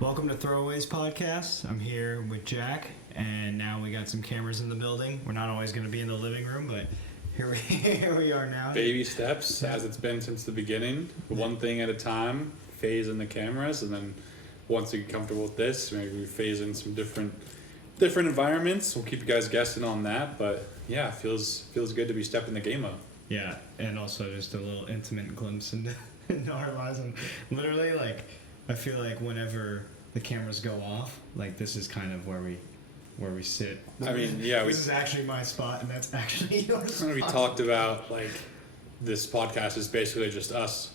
Welcome to Throwaways Podcast. I'm here with Jack, and now we got some cameras in the building. We're not always going to be in the living room, but here we are now. Baby steps, as it's been since the beginning. One thing at a time, phase in the cameras, and then once we get comfortable with this, maybe we phase in some different environments. We'll keep you guys guessing on that, but yeah, feels good to be stepping the game up. Yeah, and also just a little intimate glimpse into our lives. And literally, like, I feel like whenever the cameras go off, like, this is kind of where we sit. I mean, yeah, this is actually my spot, and that's actually your spot. We talked about, like, this podcast is basically just us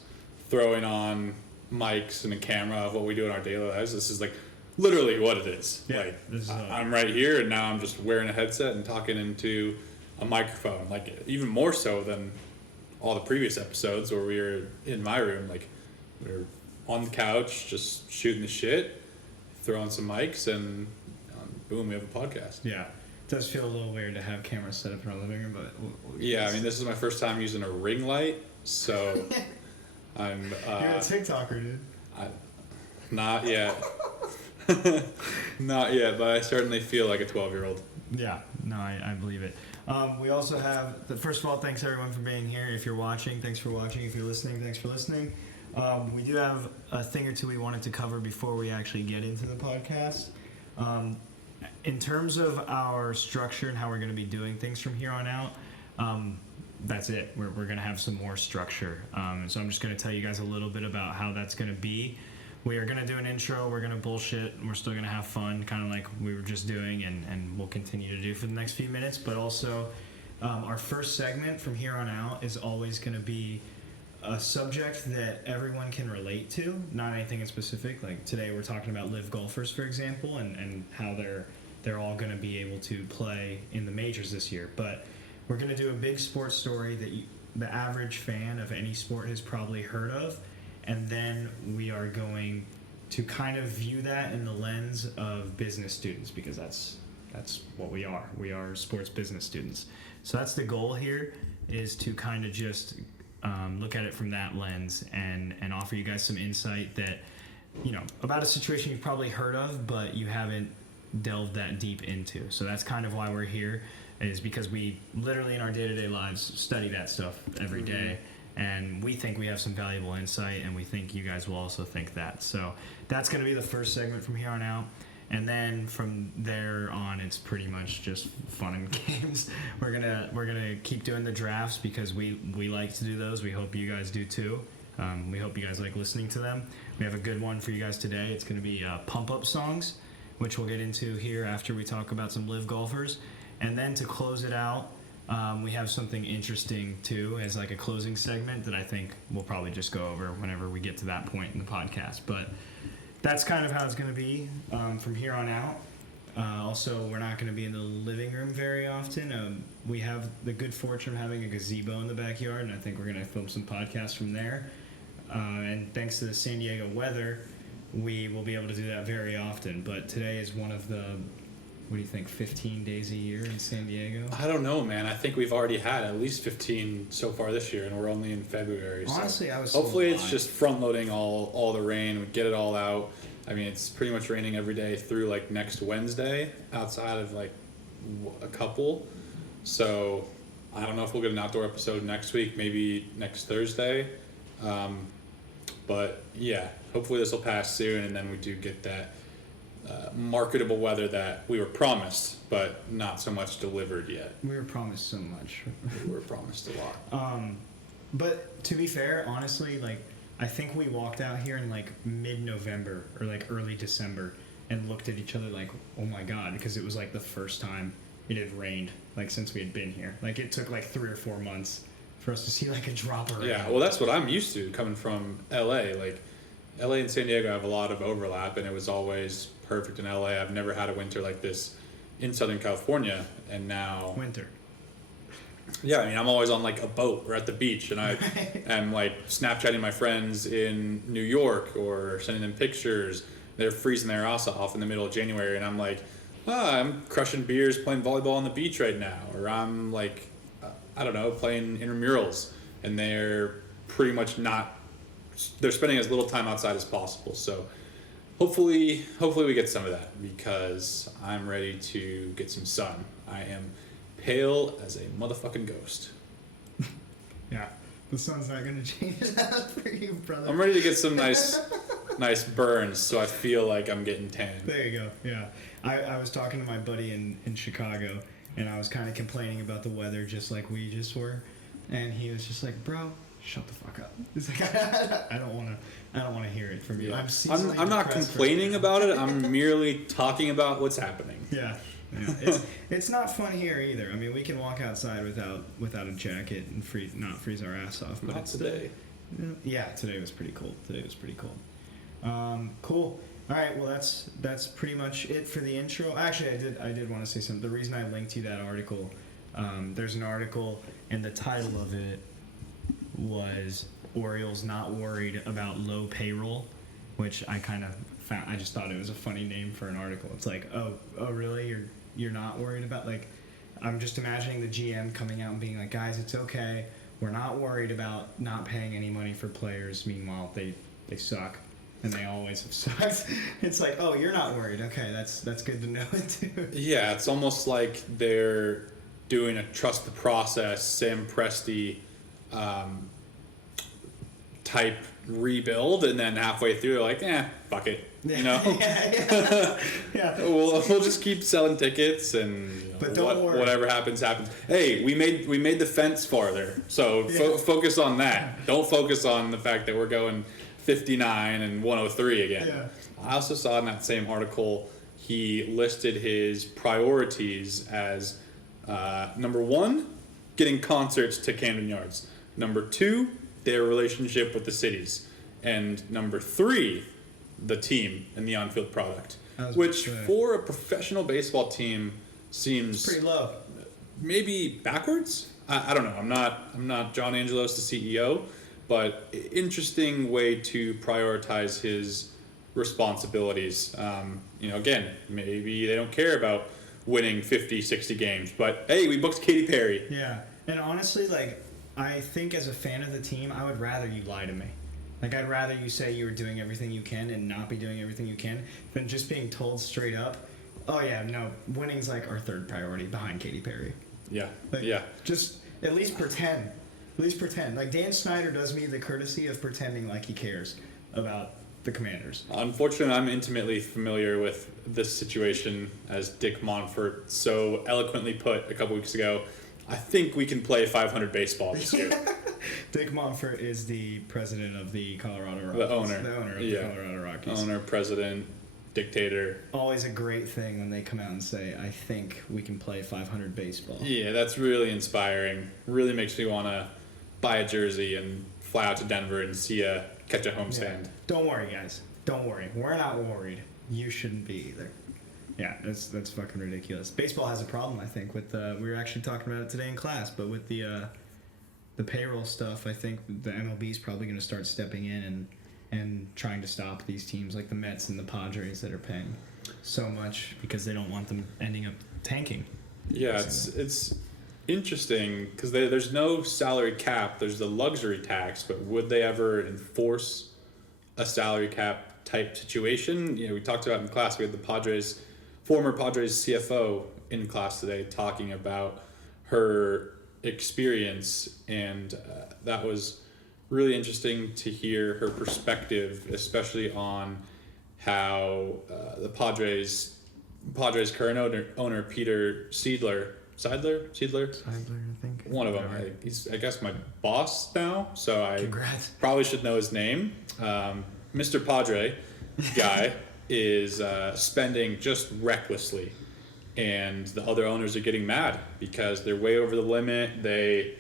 throwing on mics and a camera of what we do in our daily lives. This is, like, literally what it is. Yeah, like, I'm right. right here, and now I'm just wearing a headset and talking into a microphone. Like, even more so than all the previous episodes where we were in my room. Like, we were on the couch, just shooting the shit, throwing some mics, and boom, we have a podcast. Yeah, it does feel a little weird to have cameras set up in our living room, but yeah, I mean, this is my first time using a ring light, so I'm. You're a TikToker, dude. Not yet. Not yet, but I certainly feel like a 12-year-old. Yeah, no, I believe it. We also have, first of all, thanks everyone for being here. If you're watching, thanks for watching. If you're listening, thanks for listening. We do have a thing or two we wanted to cover before we actually get into the podcast. In terms of our structure and how we're going to be doing things from here on out, that's it. We're going to have some more structure. So I'm just going to tell you guys a little bit about how that's going to be. We are going to do an intro. We're going to bullshit. And we're still going to have fun, kind of like we were just doing, and we'll continue to do for the next few minutes. But also, our first segment from here on out is always going to be a subject that everyone can relate to, not anything in specific. Like today we're talking about live golfers, for example, and how they're all going to be able to play in the majors this year. But we're going to do a big sports story that the average fan of any sport has probably heard of, and then we are going to kind of view that in the lens of business students, because that's what we are. We are sports business students. So that's the goal here, is to kind of just look at it from that lens and offer you guys some insight that, about a situation you've probably heard of, but you haven't delved that deep into. So that's kind of why we're here, is because we literally in our day-to-day lives study that stuff every day, and we think we have some valuable insight, and we think you guys will also think that. So that's going to be the first segment from here on out. And then from there on, it's pretty much just fun and games. We're gonna keep doing the drafts because we like to do those. We hope you guys do too. We hope you guys like listening to them. We have a good one for you guys today. It's gonna be pump up songs, which we'll get into here after we talk about some live golfers. And then to close it out, we have something interesting too, as like a closing segment that I think we'll probably just go over whenever we get to that point in the podcast. But that's kind of how it's going to be from here on out. Also, we're not going to be in the living room very often. We have the good fortune of having a gazebo in the backyard, and I think we're going to film some podcasts from there. And thanks to the San Diego weather, we will be able to do that very often. But today is one of the, what do you think, 15 days a year in San Diego? I don't know, man. I think we've already had at least 15 so far this year, and we're only in February. Honestly, so I was hopefully it's just front-loading all the rain. We get it all out. I mean, it's pretty much raining every day through, like, next Wednesday, outside of, like, a couple. So I don't know if we'll get an outdoor episode next week, maybe next Thursday. But, yeah, hopefully this will pass soon, and then we do get that marketable weather that we were promised, but not so much delivered yet. We were promised so much. We were promised a lot. But to be fair, honestly, like, I think we walked out here in like mid-November or like early December and looked at each other like, oh my God, because it was like the first time it had rained like since we had been here. Like it took like 3 or 4 months for us to see like a drop of rain. Yeah, well, that's what I'm used to coming from LA. Like LA and San Diego have a lot of overlap, and it was always perfect in LA. I've never had a winter like this in Southern California, and now winter. Yeah, I mean, I'm always on like a boat or at the beach, and I am like Snapchatting my friends in New York or sending them pictures. They're freezing their ass off in the middle of January, and I'm like, I'm crushing beers, playing volleyball on the beach right now, or I'm like, I don't know, playing intramurals, and they're pretty much not. They're spending as little time outside as possible. So hopefully we get some of that because I'm ready to get some sun. I am pale as a motherfucking ghost. Yeah, the sun's not gonna change that for you, brother. I'm ready to get some nice burns, so I feel like I'm getting tan. There you go. Yeah, I was talking to my buddy in Chicago, and I was kind of complaining about the weather, just like we just were, and he was just like, "Bro, shut the fuck up." He's like, "I don't want to hear it from you." Yeah. I'm I'm not complaining about it. I'm merely talking about what's happening. Yeah. It's not fun here either. I mean, we can walk outside without a jacket and not freeze our ass off. But Not today. Yeah, today was pretty cold. Cool. All right. Well, that's pretty much it for the intro. Actually, I did want to say something. The reason I linked you that article, there's an article, and the title of it was "Orioles Not Worried About Low Payroll," which I kind of found. I just thought it was a funny name for an article. It's like, oh, really? You're not worried about, like, I'm just imagining the GM coming out and being like, guys, it's okay. We're not worried about not paying any money for players. Meanwhile, they suck, and they always have sucked. It's like, oh, you're not worried. Okay, that's good to know too. Yeah, it's almost like they're doing a trust the process, Sam Presti type rebuild, and then halfway through, they're like, fuck it. You know, Yeah. we'll just keep selling tickets, and But don't worry. whatever happens. Hey, we made the fence farther, so focus on that. Don't focus on the fact that we're going 59 and 103 again. Yeah. I also saw in that same article he listed his priorities as number 1, getting concerts to Camden Yards. Number 2, their relationship with the cities, and number 3, the team and the on-field product, which for a professional baseball team seems Pretty low. maybe backwards. I don't know. I'm not John Angelos, the CEO, but interesting way to prioritize his responsibilities. Again, maybe they don't care about winning 50, 60 games, but hey, we booked Katy Perry. Yeah, and honestly, like, I think as a fan of the team, I would rather you lie to me. Like, I'd rather you say you were doing everything you can and not be doing everything you can than just being told straight up, oh yeah, no, winning's like our third priority behind Katy Perry. Yeah, Like, yeah. Just at least pretend. At least pretend. Like, Dan Snyder does me the courtesy of pretending like he cares about the Commanders. Unfortunately, I'm intimately familiar with this situation, as Dick Monfort so eloquently put a couple weeks ago. I think we can play 500 baseball this year. Dick Monfort is the president of the Colorado Rockies. The owner. The owner of the Colorado Rockies. Owner, president, dictator. Always a great thing when they come out and say, I think we can play 500 baseball. Yeah, that's really inspiring. Really makes me want to buy a jersey and fly out to Denver and catch a homestand. Don't worry, guys. Don't worry. We're not worried. You shouldn't be either. Yeah, that's fucking ridiculous. Baseball has a problem, I think, with we were actually talking about it today in class, but with the payroll stuff, I think the MLB is probably going to start stepping in and trying to stop these teams like the Mets and the Padres that are paying so much because they don't want them ending up tanking. Yeah, it's interesting because there's no salary cap. There's the luxury tax, but would they ever enforce a salary cap type situation? We talked about in class. We had the former Padres CFO in class today talking about her experience, and that was really interesting to hear her perspective, especially on how the Padres current owner Peter Seidler, I think. One of them. He's, I guess, my boss now, so I Congrats. Probably should know his name. Mr. Padre guy is spending just recklessly, and the other owners are getting mad because they're way over the limit. They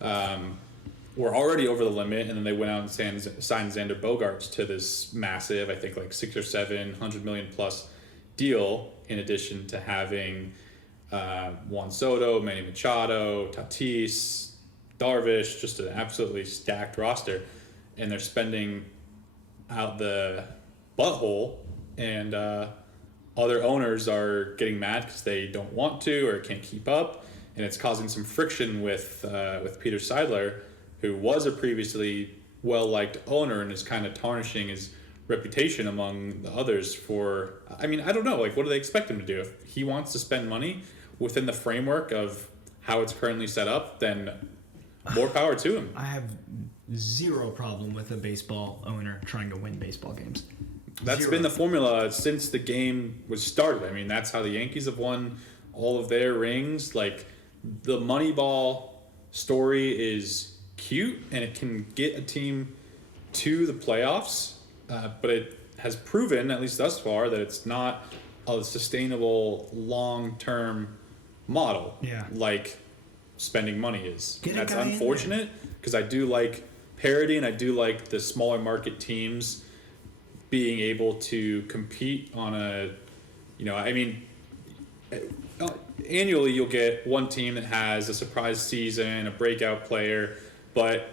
were already over the limit, and then they went out and signed Xander Bogaerts to this massive, I think like $600 or $700 million plus deal, in addition to having Juan Soto, Manny Machado, Tatis, Darvish, just an absolutely stacked roster, and they're spending out the butthole, and other owners are getting mad because they don't want to or can't keep up, and it's causing some friction with Peter Seidler, who was a previously well-liked owner and is kind of tarnishing his reputation among the others for, I mean, I don't know, like, what do they expect him to do? If he wants to spend money within the framework of how it's currently set up, then more power to him. I have zero problem with a baseball owner trying to win baseball games. That's been the formula since the game was started. I mean, that's how the Yankees have won all of their rings. Like, the Moneyball story is cute, and it can get a team to the playoffs, but it has proven, at least thus far, that it's not a sustainable long-term model like spending money is. That's unfortunate, because I do like parity, and I do like the smaller market teams being able to compete on a, I mean, annually you'll get one team that has a surprise season, a breakout player, but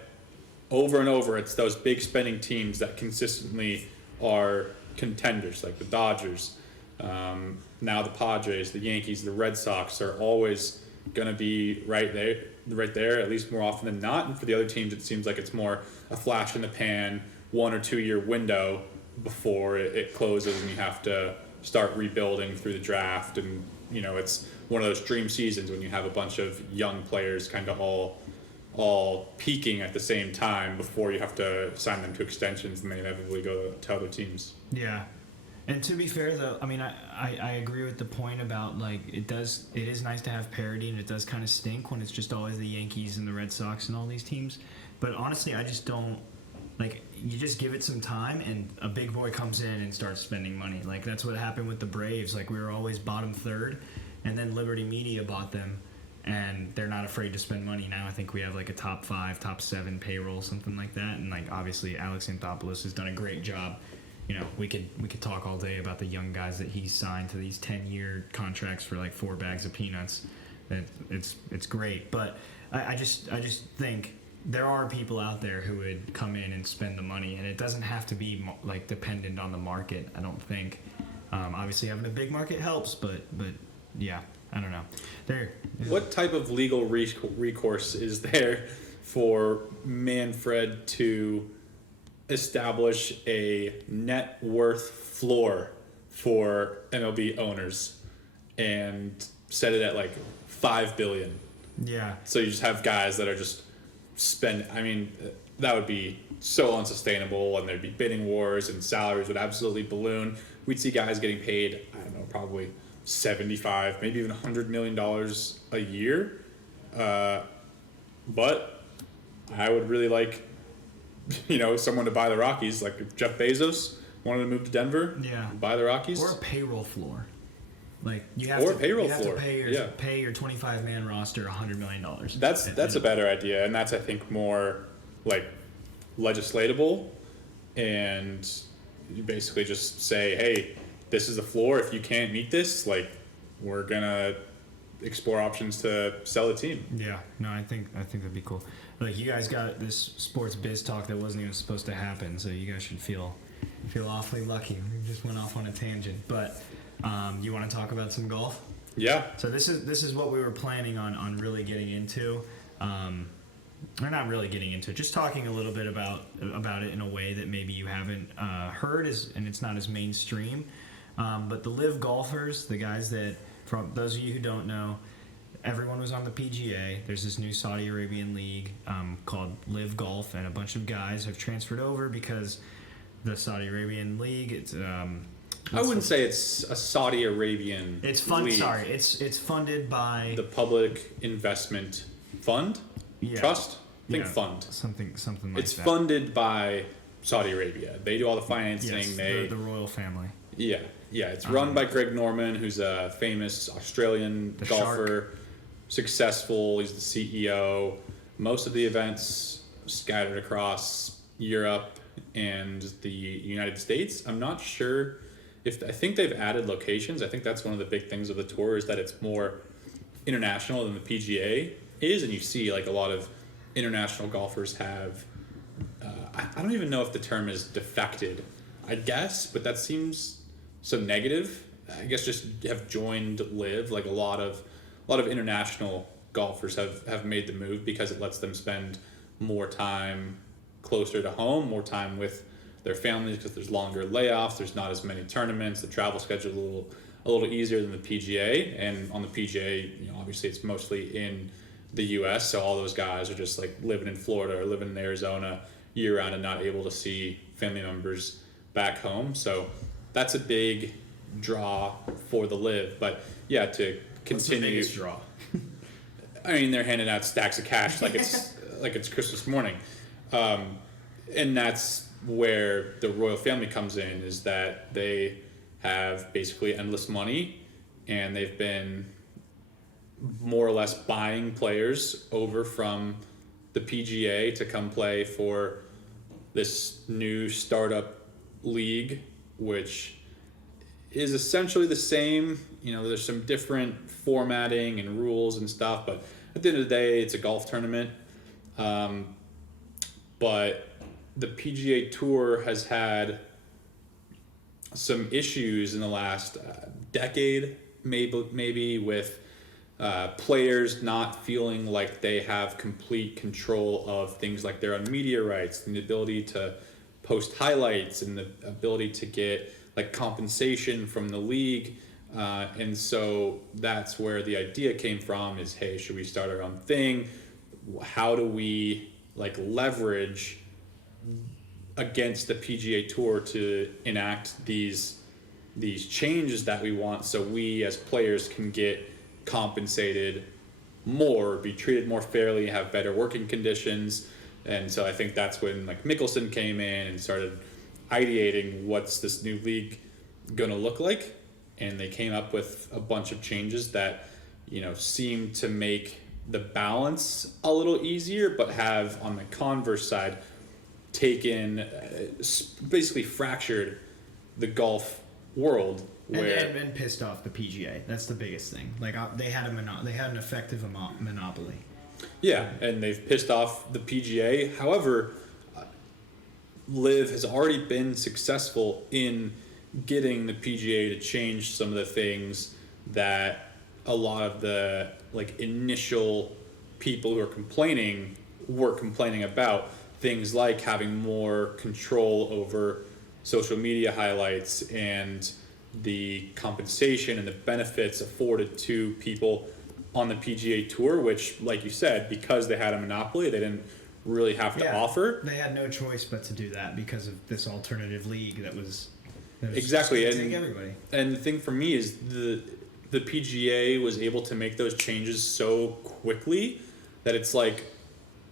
over and over it's those big spending teams that consistently are contenders, like the Dodgers, now the Padres, the Yankees, the Red Sox are always going to be right there, at least more often than not. And for the other teams, it seems like it's more a flash in the pan, 1 or 2 year window before it closes, and you have to start rebuilding through the draft. And it's one of those dream seasons when you have a bunch of young players kind of all peaking at the same time before you have to sign them to extensions, and they inevitably go to other teams. Yeah. And to be fair, though, I mean, I agree with the point about, like, it is nice to have parity, and it does kind of stink when it's just always the Yankees and the Red Sox and all these teams. But honestly, I just don't, like, you just give it some time, and a big boy comes in and starts spending money. Like, that's what happened with the Braves. Like, we were always bottom third, and then Liberty Media bought them, and they're not afraid to spend money. Now I think we have, like, a top 5, top 7 payroll, something like that. And, like, obviously Alex Anthopoulos has done a great job. We could talk all day about the young guys that he's signed to these 10-year contracts for like 4 bags of peanuts. It's great, but I just think there are people out there who would come in and spend the money, and it doesn't have to be like dependent on the market. I don't think. Obviously, having a big market helps, but yeah, I don't know. What type of legal recourse is there for Manfred to establish a net worth floor for MLB owners and set it at like $5 billion? Yeah. So you just have guys that are just I mean, that would be so unsustainable, and there'd be bidding wars, and salaries would absolutely balloon. We'd see guys getting paid, I don't know, probably $75, maybe even $100 million a year. But I would really like, someone to buy the Rockies, like if Jeff Bezos wanted to move to Denver, buy the Rockies, or a payroll floor. Like you have to pay your 25-man roster $100 million. That's a better idea, and that's, I think, more like legislatable, and you basically just say, hey, this is the floor. If you can't meet this, like, we're gonna explore options to sell the team. Yeah, no, I think that'd be cool. Like, you guys got this sports biz talk that wasn't even supposed to happen, so you guys should feel awfully lucky. We just went off on a tangent, but you want to talk about some golf? Yeah. So this is what we were planning on really getting into. Or not really getting into it, just talking a little bit about it in a way that maybe you haven't heard, and it's not as mainstream. But the live golfers, the guys that, from those of you who don't know, everyone was on the PGA. There's this new Saudi Arabian league called Live Golf, and a bunch of guys have transferred over because the Saudi Arabian league, it's I wouldn't say it's a Saudi Arabian league. Sorry, it's funded by the Public Investment Fund? Trust? I think fund. Something like it's that. It's funded by Saudi Arabia. They do all the financing. Yes, the royal family. Yeah. It's run by Greg Norman, who's a famous Australian golfer, successful. He's the CEO. Most of the events scattered across Europe and the United States. I'm not sure I think they've added locations. I think that's one of the big things of the tour, is that it's more international than the PGA is, and you see like a lot of international golfers have I don't even know if the term is defected, I guess, but that seems so negative. I guess just have joined Live. Like a lot of international golfers have made the move because it lets them spend more time closer to home, more time with their families because there's longer layoffs, there's not as many tournaments, the travel schedule is a little easier than the PGA. And on the PGA, you know, obviously it's mostly in the US, so all those guys are just like living in Florida or living in Arizona year round and not able to see family members back home. So that's a big draw for the Live. But yeah, to continue. What's the biggest draw? I mean, they're handing out stacks of cash like it's Christmas morning, and that's where the royal family comes in. Is that they have basically endless money, and they've been more or less buying players over from the PGA to come play for this new startup league, which is essentially the same. You know, there's some different formatting and rules and stuff, but at the end of the day, it's a golf tournament. But the PGA Tour has had some issues in the last decade, maybe with players not feeling like they have complete control of things like their own media rights and the ability to post highlights and the ability to get like compensation from the league. And so that's where the idea came from is, hey, should we start our own thing? How do we like leverage against the PGA Tour to enact these changes that we want so we as players can get compensated more, be treated more fairly, have better working conditions. And so I think that's when like Mickelson came in and started ideating what's this new league going to look like. And they came up with a bunch of changes that, you know, seem to make the balance a little easier, but have on the converse side taken, basically fractured the golf world. And pissed off the PGA. That's the biggest thing. Like they had an effective monopoly. Yeah, and they've pissed off the PGA. However, Liv has already been successful in getting the PGA to change some of the things that a lot of the like initial people who are complaining were complaining about. Things like having more control over social media highlights and the compensation and the benefits afforded to people on the PGA Tour, which, like you said, because they had a monopoly, they didn't really have to offer. They had no choice but to do that because of this alternative league that was exactly, take everybody. And the thing for me is the PGA was able to make those changes so quickly that it's like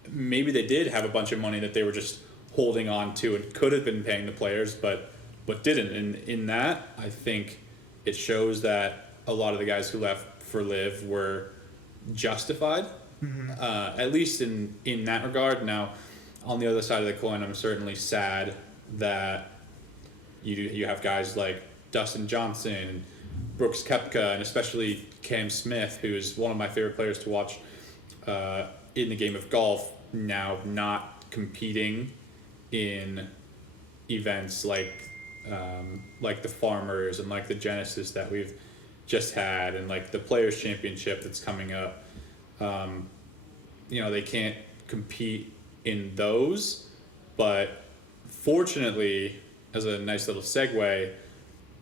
maybe they did have a bunch of money that they were just holding on to and could have been paying the players, but didn't. And in that, I think it shows that a lot of the guys who left for Liv were justified, at least in that regard. Now, on the other side of the coin, I'm certainly sad that you have guys like Dustin Johnson, Brooks Koepka, and especially Cam Smith, who is one of my favorite players to watch in the game of golf, now not competing in events like the Farmers and like the Genesis that we've just had and like the Players Championship that's coming up. You know, they can't compete in those, but fortunately, as a nice little segue,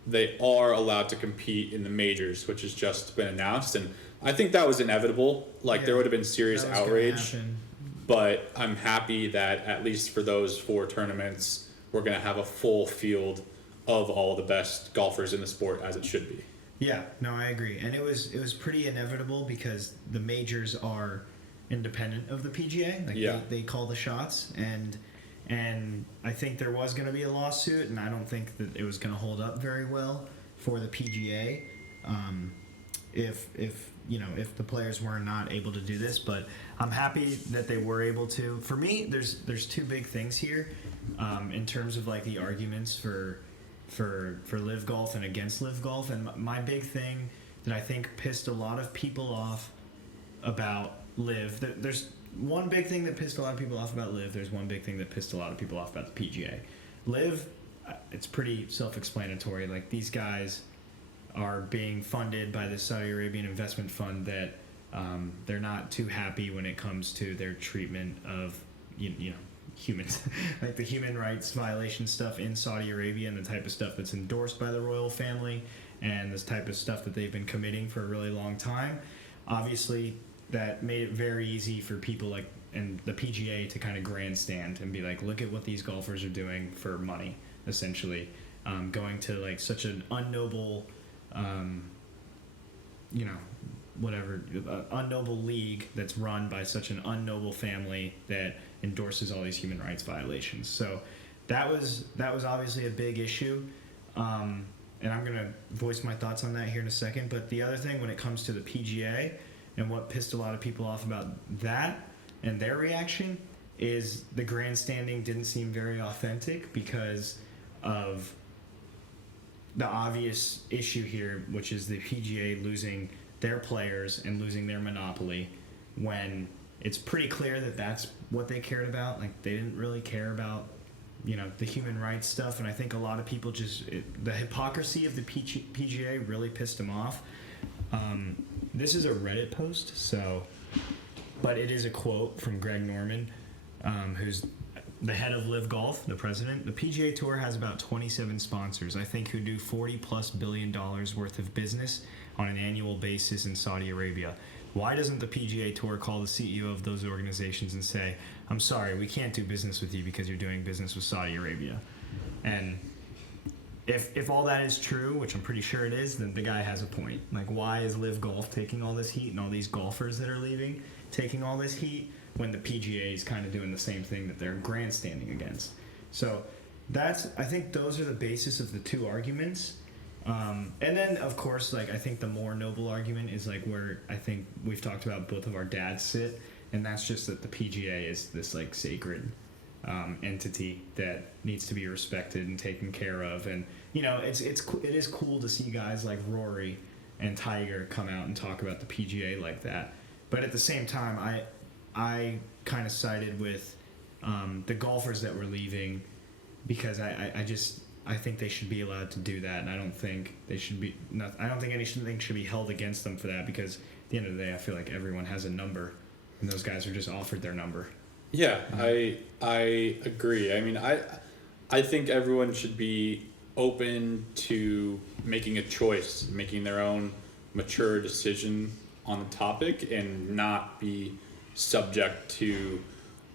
they are allowed to compete in the majors, which has just been announced. And I think that was inevitable. Like there would have been serious outrage, but I'm happy that at least for those 4 tournaments, we're going to have a full field of all the best golfers in the sport, as it should be. Yeah, no, I agree. And it was pretty inevitable because the majors are independent of the PGA. Like they call the shots, and I think there was going to be a lawsuit, and I don't think that it was going to hold up very well for the PGA if the players were not able to do this. But I'm happy that they were able to. For me, there's 2 big things here in terms of like the arguments for Live Golf and against Live Golf. And my big thing that I think pissed a lot of people off about Live, there's one big thing that pissed a lot of people off about Live. There's one big thing that pissed a lot of people off about the PGA. Live, it's pretty self-explanatory. Like these guys are being funded by the Saudi Arabian investment fund that they're not too happy when it comes to their treatment of like the human rights violation stuff in Saudi Arabia and the type of stuff that's endorsed by the royal family and this type of stuff that they've been committing for a really long time. Obviously, that made it very easy for people like and the PGA to kind of grandstand and be like, look at what these golfers are doing for money, essentially, going to like such an unnoble, unnoble league that's run by such an unnoble family that endorses all these human rights violations. So that was obviously a big issue, and I'm gonna voice my thoughts on that here in a second. But the other thing, when it comes to the PGA and what pissed a lot of people off about that and their reaction, is the grandstanding didn't seem very authentic because of the obvious issue here, which is the PGA losing their players and losing their monopoly when it's pretty clear that that's what they cared about. Like, they didn't really care about, the human rights stuff. And I think a lot of people the hypocrisy of the PGA really pissed them off. This is a Reddit post, but it is a quote from Greg Norman, who's the head of Live Golf, the president. The PGA Tour has about 27 sponsors, I think, who do $40+ billion worth of business on an annual basis in Saudi Arabia. Why doesn't the PGA Tour call the CEO of those organizations and say, I'm sorry, we can't do business with you because you're doing business with Saudi Arabia? And if all that is true, which I'm pretty sure it is, then the guy has a point. Like, why is Live Golf taking all this heat and all these golfers that are leaving taking all this heat when the PGA is kind of doing the same thing that they're grandstanding against? So I think those are the basis of the two arguments. And then, of course, I think the more noble argument is where I think we've talked about both of our dads sit, and that's just that the PGA is this sacred entity that needs to be respected and taken care of. And it is cool to see guys like Rory and Tiger come out and talk about the PGA like that. But at the same time, I kind of sided with the golfers that were leaving because I think they should be allowed to do that, and I don't think they should be. I don't think anything should be held against them for that, because at the end of the day, I feel like everyone has a number, and those guys are just offered their number. Yeah, I agree. I mean, I think everyone should be open to making a choice, making their own mature decision on the topic, and not be subject to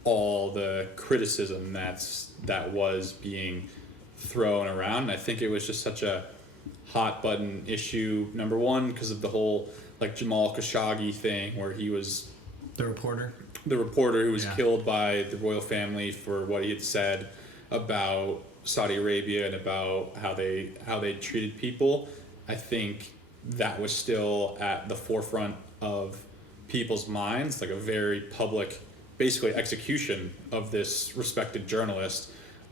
all the criticism that was being thrown around. And I think it was just such a hot button issue, number one, because of the whole Jamal Khashoggi thing, where he was the reporter who was killed by the royal family for what he had said about Saudi Arabia and about how they treated people. I think that was still at the forefront of people's minds, a very public, basically, execution of this respected journalist.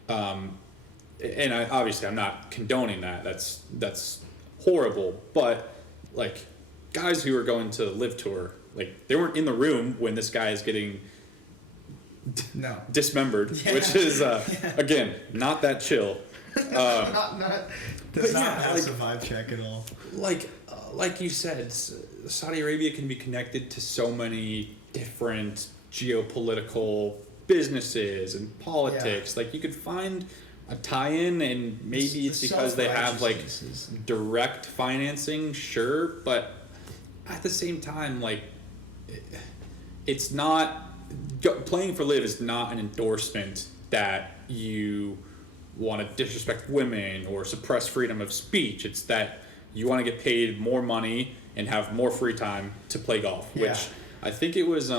And I'm not condoning that. That's horrible. But guys who are going to the Live Tour, they weren't in the room when this guy is getting dismembered, which is again not that chill. Does not pass a vibe check at all. Like you said, Saudi Arabia can be connected to so many different geopolitical businesses and politics. Yeah. You could find a tie-in, and maybe it's because they have direct financing, sure, but at the same time, it's not, playing for Live is not an endorsement that you want to disrespect women or suppress freedom of speech. It's that you want to get paid more money and have more free time to play golf, which I think it was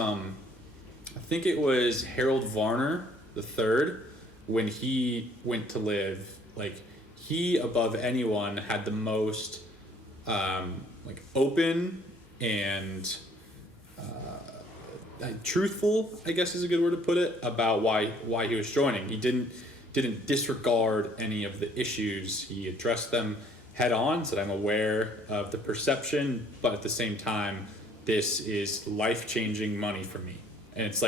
Harold Varner III, when he went to Live, he above anyone had the most open and truthful, I guess is a good word to put it, about why he was joining. He didn't disregard any of the issues. He addressed them head on, said, I'm aware of the perception, but at the same time, this is life-changing money for me. And it's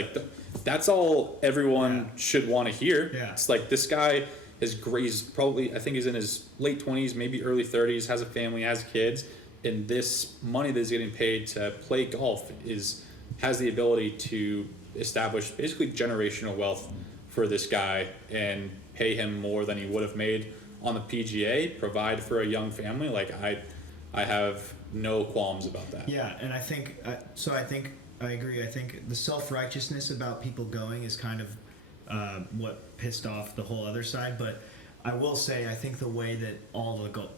that's all everyone should want to hear. Yeah. It's this guy he's probably, I think he's in his late 20s, maybe early 30s, has a family, has kids, and this money that he's getting paid to play golf has the ability to establish basically generational wealth for this guy and pay him more than he would have made on the PGA, provide for a young family, like I have no qualms about that. Yeah, and I think I agree. I think the self-righteousness about people going is kind of what pissed off the whole other side. But I will say, I think the way that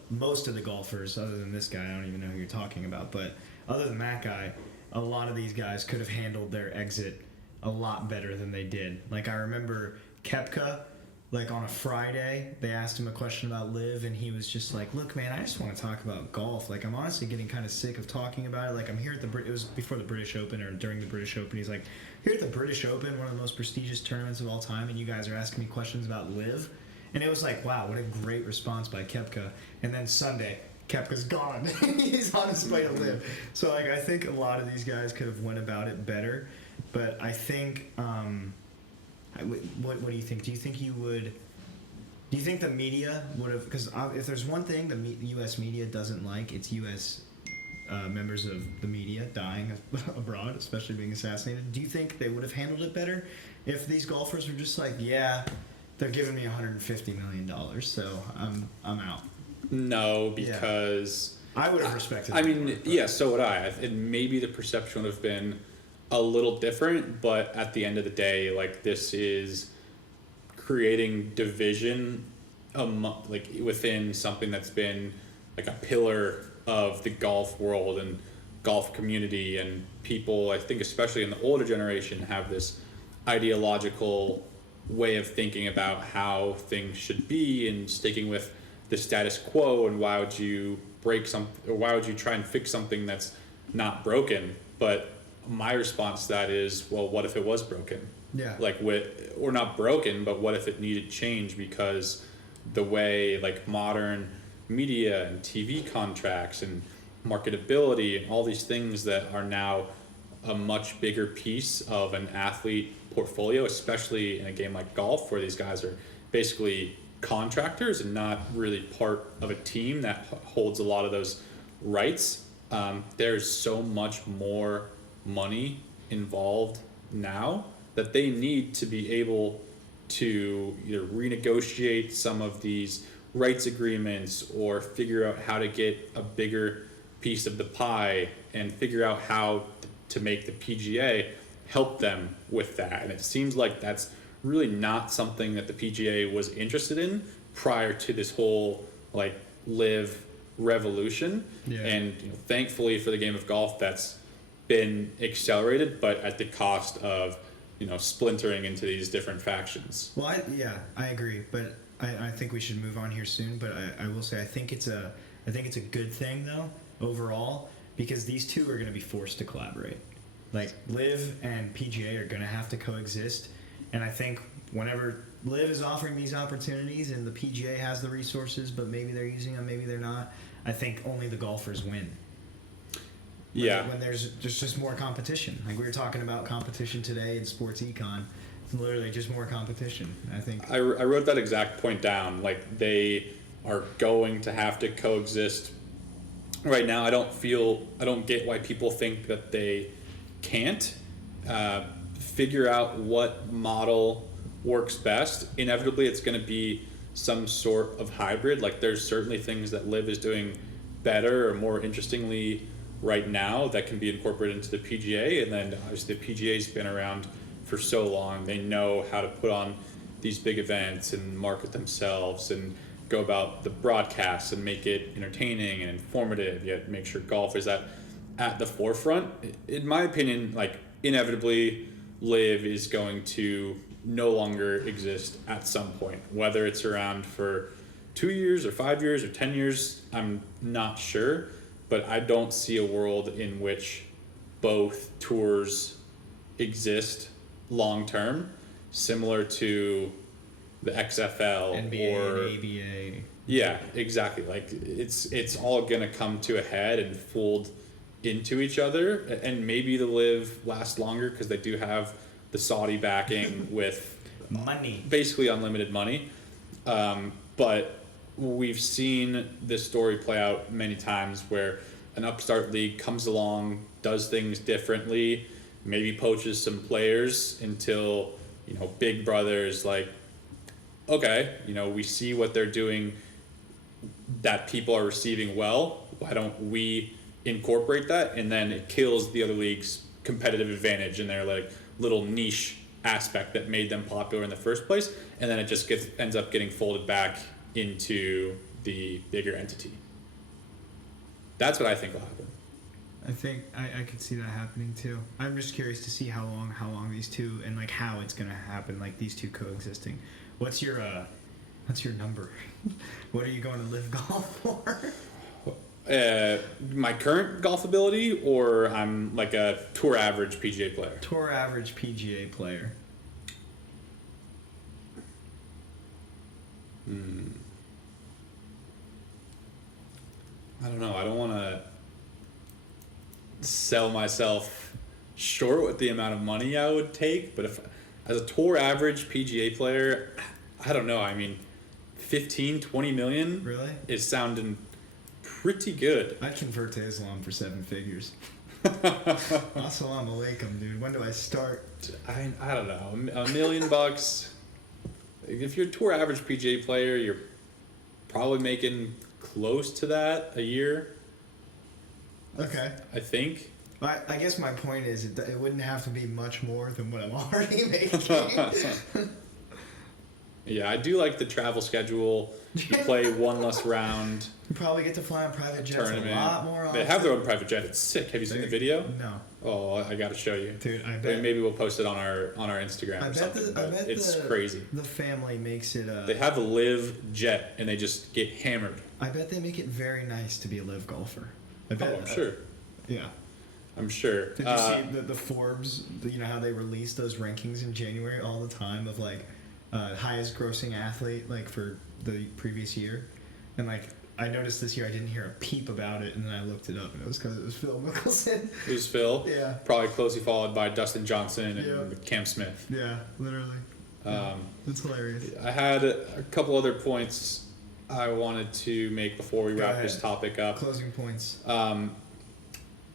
most of the golfers, other than this guy, I don't even know who you're talking about, but other than that guy, a lot of these guys could have handled their exit a lot better than they did. Like, I remember Koepka, like on a Friday, they asked him a question about LIV, and he was just like, "Look, man, I just want to talk about golf. Like, I'm honestly getting kind of sick of talking about it. Like, I'm here at it was before the British Open or during the British Open. He's like, here at the British Open, one of the most prestigious tournaments of all time, and you guys are asking me questions about LIV." And it was like, wow, what a great response by Koepka. And then Sunday, Koepka's gone. He's on his way to LIV. So, like, I think a lot of these guys could have went about it better. But I think, what do you think? Do you think the media would have, because if there's one thing the U.S. media doesn't like, it's U.S. Members of the media dying abroad, especially being assassinated. Do you think they would have handled it better if these golfers were just like, yeah, they're giving me $150 million, so I'm out? No, because... Yeah. I would have respected I mean, yeah, so would I. And maybe the perception would have been a little different, but at the end of the day, like, this is creating division like within something that's been like a pillar of the golf world and golf community, and people, I think especially in the older generation, have this ideological way of thinking about how things should be and sticking with the status quo, and why would you break something, or why would you try and fix something that's not broken? But my response to that is, well, what if it was broken? Yeah. Like, or not broken, but what if it needed change because the way, like, modern media and TV contracts and marketability and all these things that are now a much bigger piece of an athlete portfolio, especially in a game like golf, where these guys are basically contractors and not really part of a team that holds a lot of those rights. There's so much more money involved now that they need to be able to either renegotiate some of these rights agreements or figure out how to get a bigger piece of the pie and figure out how to make the PGA help them with that. And it seems like that's really not something that the PGA was interested in prior to this whole like LIV revolution. Yeah. And thankfully for the game of golf, that's been accelerated, but at the cost of splintering into these different factions. Well, I agree, but I think we should move on here soon. But I will say I think it's a good thing though overall, because these two are going to be forced to collaborate. Like LIV and PGA are going to have to coexist, and I think whenever LIV is offering these opportunities and the PGA has the resources, but maybe they're using them, maybe they're not, I think only the golfers win. Yeah. When there's just more competition. Like we were talking about competition today in sports econ. It's literally just more competition. I think I wrote that exact point down. Like they are going to have to coexist. Right now, I don't get why people think that they can't figure out what model works best. Inevitably, it's going to be some sort of hybrid. Like there's certainly things that LIV is doing better or more interestingly right now that can be incorporated into the PGA, and then obviously the PGA's been around for so long. They know how to put on these big events and market themselves and go about the broadcasts and make it entertaining and informative, yet make sure golf is at the forefront. In my opinion, like inevitably LIV is going to no longer exist at some point, whether it's around for 2 years or 5 years or 10 years, I'm not sure. But I don't see a world in which both tours exist long term, similar to the XFL NBA or and ABA. Yeah, exactly. Like it's all gonna come to a head and fold into each other, and maybe the LIV lasts longer because they do have the Saudi backing with money, basically unlimited money. But we've seen this story play out many times where an upstart league comes along, does things differently, maybe poaches some players until big brothers, like, okay, we see what they're doing that people are receiving well. Why don't we incorporate that? And then it kills the other league's competitive advantage in their like little niche aspect that made them popular in the first place. And then it just ends up getting folded back into the bigger entity. That's what I think will happen. I think I could see that happening too. I'm just curious to see how long these two, and like how it's gonna happen, like these two coexisting. What's your number? What are you going to live golf for? My current golf ability, or I'm like a tour average PGA player? Tour average PGA player. I don't know. I don't want to sell myself short with the amount of money I would take, but if as a tour average PGA player, I don't know. I mean, 15, 20 million Really? is sounding pretty good. I'd convert to Islam for 7 figures. Assalamu alaikum, dude. When do I start? I don't know. $1 million bucks. If you're a tour average PGA player, you're probably making close to that a year. Okay. I think. I guess my point is it wouldn't have to be much more than what I'm already making. Yeah, I do like the travel schedule. You play one less round. You probably get to fly on private jets Tournament. a lot more often. They have their own private jet. It's sick. Have you seen the video? No. Oh, I got to show you. Dude, I bet. Maybe we'll post it on our Instagram I or bet something. But it's crazy. The family makes it. They have a live jet and they just get hammered. I bet they make it very nice to be a live golfer. I bet. I'm sure. Yeah. I'm sure. Did you see the Forbes? You know how they release those rankings in January all the time of like highest grossing athlete like for the previous year, and like I noticed this year I didn't hear a peep about it, and then I looked it up and it was because it was Phil Mickelson. It was Phil. Yeah. Probably closely followed by Dustin Johnson and Cam Smith. Yeah, literally. That's hilarious. I had a couple other points I wanted to make before we wrap this topic up. Closing points.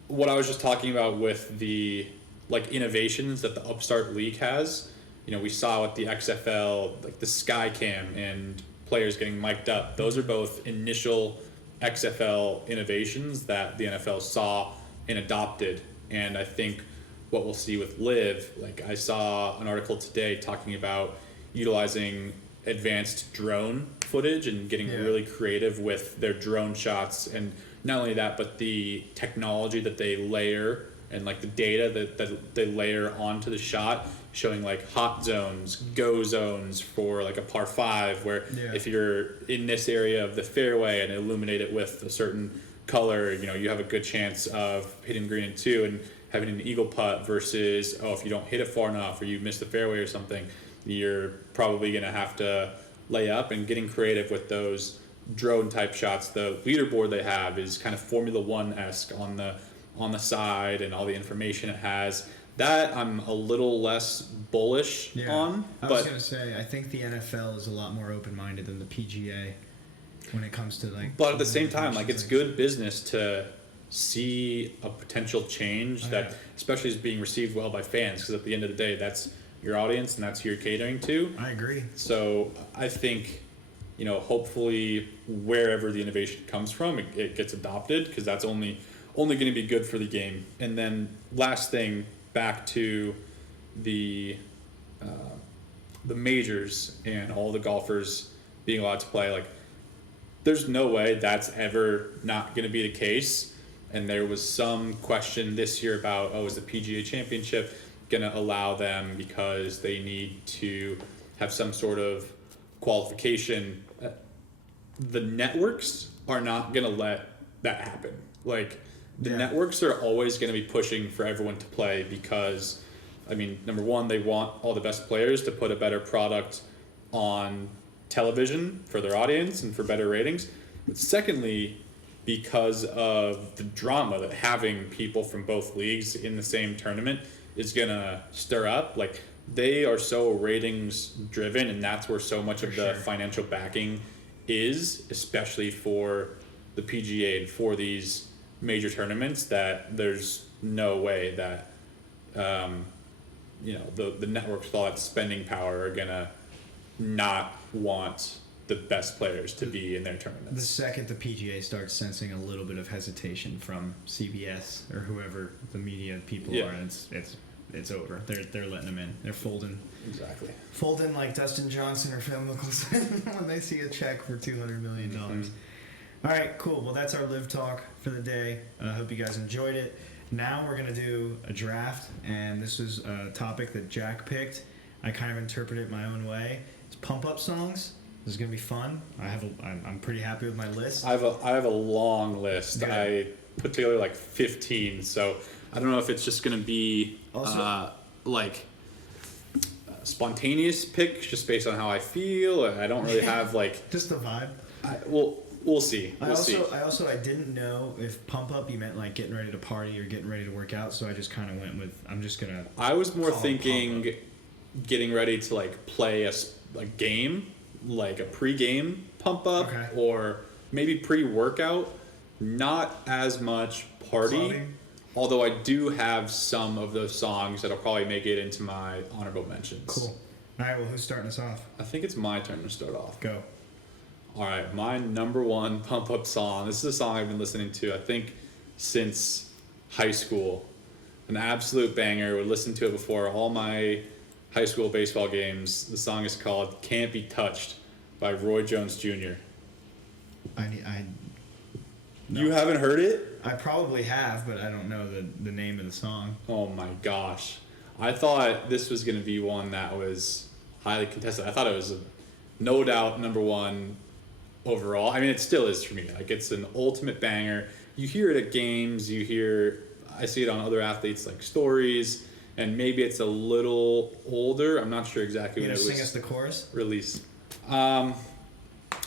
What I was just talking about with the like innovations that the upstart league has. We saw with the XFL, like the Sky Cam and players getting mic'd up. Those are both initial XFL innovations that the NFL saw and adopted. And I think what we'll see with Live, like I saw an article today talking about utilizing advanced drone footage and getting really creative with their drone shots. And not only that, but the technology that they layer and like the data that they layer onto the shot, showing like hot zones, go zones for like a par 5, where if you're in this area of the fairway and illuminate it with a certain color, you have a good chance of hitting green in 2 and having an eagle putt versus, if you don't hit it far enough or you miss the fairway or something, you're probably going to have to lay up. And getting creative with those drone type shots. The leaderboard they have is kind of Formula 1-esque on the side and all the information it has. That I'm a little less bullish on. I was going to say, I think the NFL is a lot more open-minded than the PGA when it comes to like... But at the same time, like it's good business to see a potential change that especially is being received well by fans, because at the end of the day, that's your audience and that's who you're catering to. I agree. So I think, hopefully wherever the innovation comes from, it gets adopted, because that's only going to be good for the game. And then last thing, back to the majors and all the golfers being allowed to play. Like, there's no way that's ever not going to be the case. And there was some question this year about, is the PGA Championship going to allow them because they need to have some sort of qualification? The networks are not going to let that happen. Like, the networks are always going to be pushing for everyone to play because, number one, they want all the best players to put a better product on television for their audience and for better ratings. But secondly, because of the drama that having people from both leagues in the same tournament is going to stir up. Like, they are so ratings driven, and that's where so much of the financial backing is, especially for the PGA and for these major tournaments, that there's no way that the networks with all that spending power are gonna not want the best players to be in their tournaments. The second the PGA starts sensing a little bit of hesitation from CBS or whoever the media people are, it's over. They're letting them in. They're folding. Exactly. Folding like Dustin Johnson or Phil Mickelson when they see a check for $200 million. Mm-hmm. All right, cool. Well, that's our live talk for the day. I hope you guys enjoyed it. Now we're going to do a draft, and this is a topic that Jack picked. I kind of interpret it my own way. It's pump-up songs. This is going to be fun. I'm pretty happy with my list. I have a long list. Good. I put together like 15, so I don't know if it's just going to be spontaneous picks just based on how I feel. I don't really have like just the vibe. We'll see. I didn't know if pump up you meant like getting ready to party or getting ready to work out, so I just kind of went with I'm just gonna. I was more thinking getting ready to like play a game, like a pre-game pump up, or maybe pre-workout. Not as much party. Clubbing. Although I do have some of those songs that'll probably make it into my honorable mentions. Cool. All right. Well, who's starting us off? I think it's my turn to start off. Go. All right, my number one pump up song. This is a song I've been listening to, I think, since high school. An absolute banger. Would listen to it before all my high school baseball games. The song is called "Can't Be Touched" by Roy Jones Jr. No. You haven't heard it? I probably have, but I don't know the name of the song. Oh my gosh, I thought this was gonna be one that was highly contested. I thought it was no doubt number one overall. I mean, it still is for me. Like, it's an ultimate banger. You hear it at games. I see it on other athletes' like stories, and maybe it's a little older. I'm not sure exactly when it was. Sing us the chorus. Released.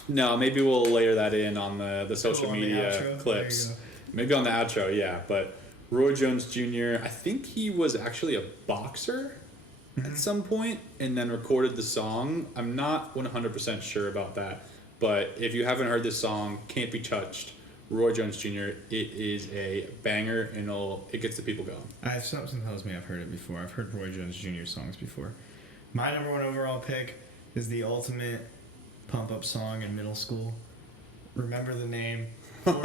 No, maybe we'll layer that in on the social media clips. Maybe on the outro, yeah. But Roy Jones Jr., I think he was actually a boxer at some point, and then recorded the song. I'm not 100% sure about that. But if you haven't heard this song, Can't Be Touched, Roy Jones Jr., it is a banger, and it gets the people going. Something tells me I've heard it before. I've heard Roy Jones Jr. songs before. My number one overall pick is the ultimate pump-up song in middle school. Remember the name. Fort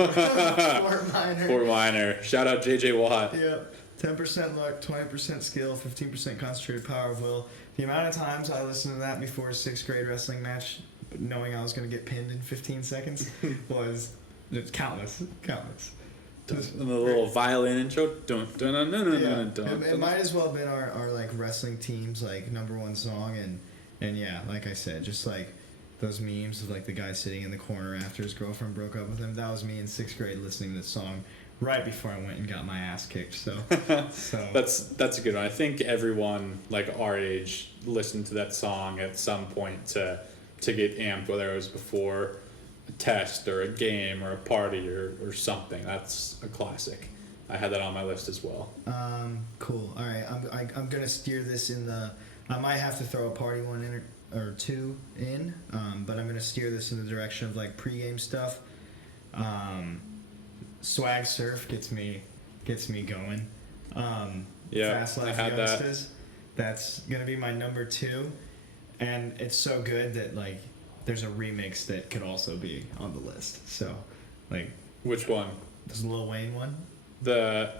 Minor. Fort Minor. Shout out JJ Watt. Yep. 10% luck, 20% skill, 15% concentrated power of will. The amount of times I listened to that before a 6th grade wrestling match, knowing I was going to get pinned in 15 seconds, was countless. And the little violin intro. It might as well have been our like wrestling team's like number one song, and yeah, like I said, just like those memes of like the guy sitting in the corner after his girlfriend broke up with him. That was me in 6th grade listening to this song right before I went and got my ass kicked. So that's a good one. I think everyone like our age listened to that song at some point to get amped, whether it was before a test or a game or a party or something. That's a classic. I had that on my list as well. Cool. All right, I'm gonna steer this in the. I might have to throw a party one in or two in, but I'm gonna steer this in the direction of like pregame stuff. Swag Surf gets me going. Fast Life Youngstas. That's gonna be my number 2, and it's so good that like there's a remix that could also be on the list. So, like, which one? This Lil Wayne one. I